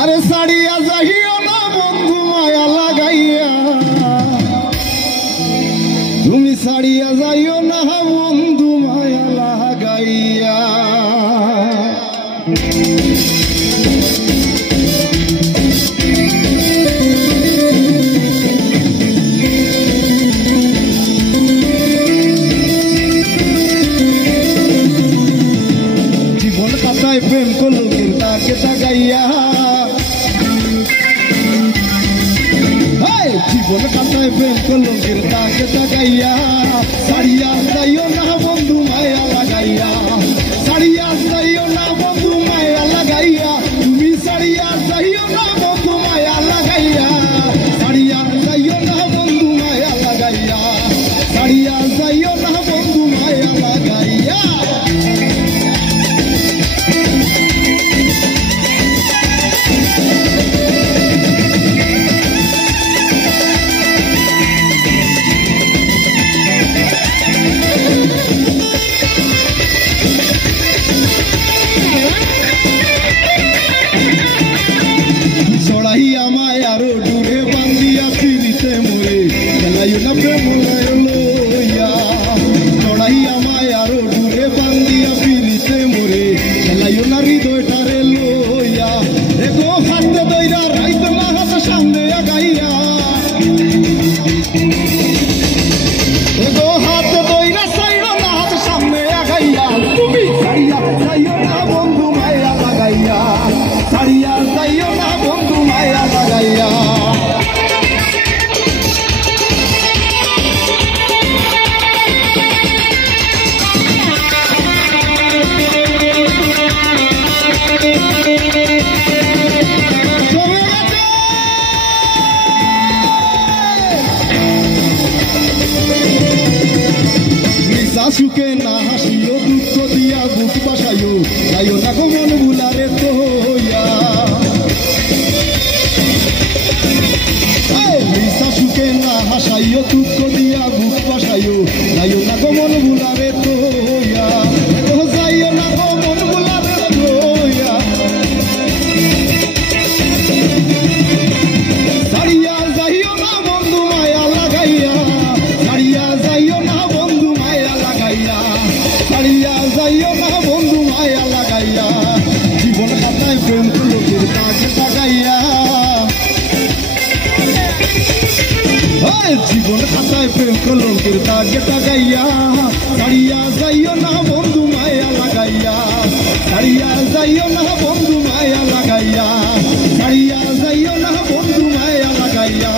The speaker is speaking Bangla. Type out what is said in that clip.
আরে সাড়িয়া যাইও না বন্ধু মায়া লাগাইয়া, তুমি সাড়িয়া যাইও না বন্ধু মায়া লাগাইয়া। জীবন কাটায় প্রেম কলকের তাকে তাকাইয়া, জীবন কাটায় প্রেম কলকের তাকে তাকাইয়া, সাড়িয়া যাইও না বন্ধু মায়া লাগাইয়া, সাড়িয়া যাইও না বন্ধু মায়া লাগাইয়া, তুমি সাড়িয়া যাইও না বন্ধু মায়া লাগাইয়া, সাড়িয়া যাইও না বন্ধু মায়া লাগাইয়া, সাড়িয়া যাইও না বন্ধু মায়া লাগাইয়া। ছড়াইয়া মায়ারো ডুবে বান্দিয়া ফিরিতে মোরে খেলাইও না প্রেম লইয়া, ছড়াইয়া মায়ারো ডুবে বান্দিয়া ফিরিতে মোরে খেলাইও না হৃদয়টারে লইয়া, এগো হাতে দইরা রাইত না হাত সামনে আগাইয়া, এগো হাতে দইরা সাইড়ো না হাত সামনে আগাইয়া, তুমি সাড়িয়া যাইও না বন্ধু মায়া লাগাইয়া, সাড়িয়া যাইও না বন্ধু মায়া লাগাইয়া। সুখে না হাসিও দুঃখ দিয়া বুক বাসাইও, যাইও না গো মন বুলারে তোয়া, সুখে না হাসাইও দুঃখ দিয়া বুক বাসাইও, যাইও না গো মন বুলারে তোয়া, যাইও না গো মন বুলারে তোয়া, সাড়িয়া যাইও না বন্ধু মায়া লাগাইয়া, সাড়িয়া যাইও না বন্ধু মায়া লাগাইয়া, সাড়িয়া যাইও না বন্ধু মায়া লাগাইয়া, জীবন কাটায় প্রেম লোকের তাকে তাকাইয়া, জীবন কাটায় প্রেম লোকের তাকে তাকাইয়া, সাড়িয়া যাইও না বন্ধু মায়া লাগাইয়া, সাড়িয়া যাইও না বন্ধু মায়া লাগাইয়া, সাড়িয়া যাইও না বন্ধু মায়া লাগাইয়া।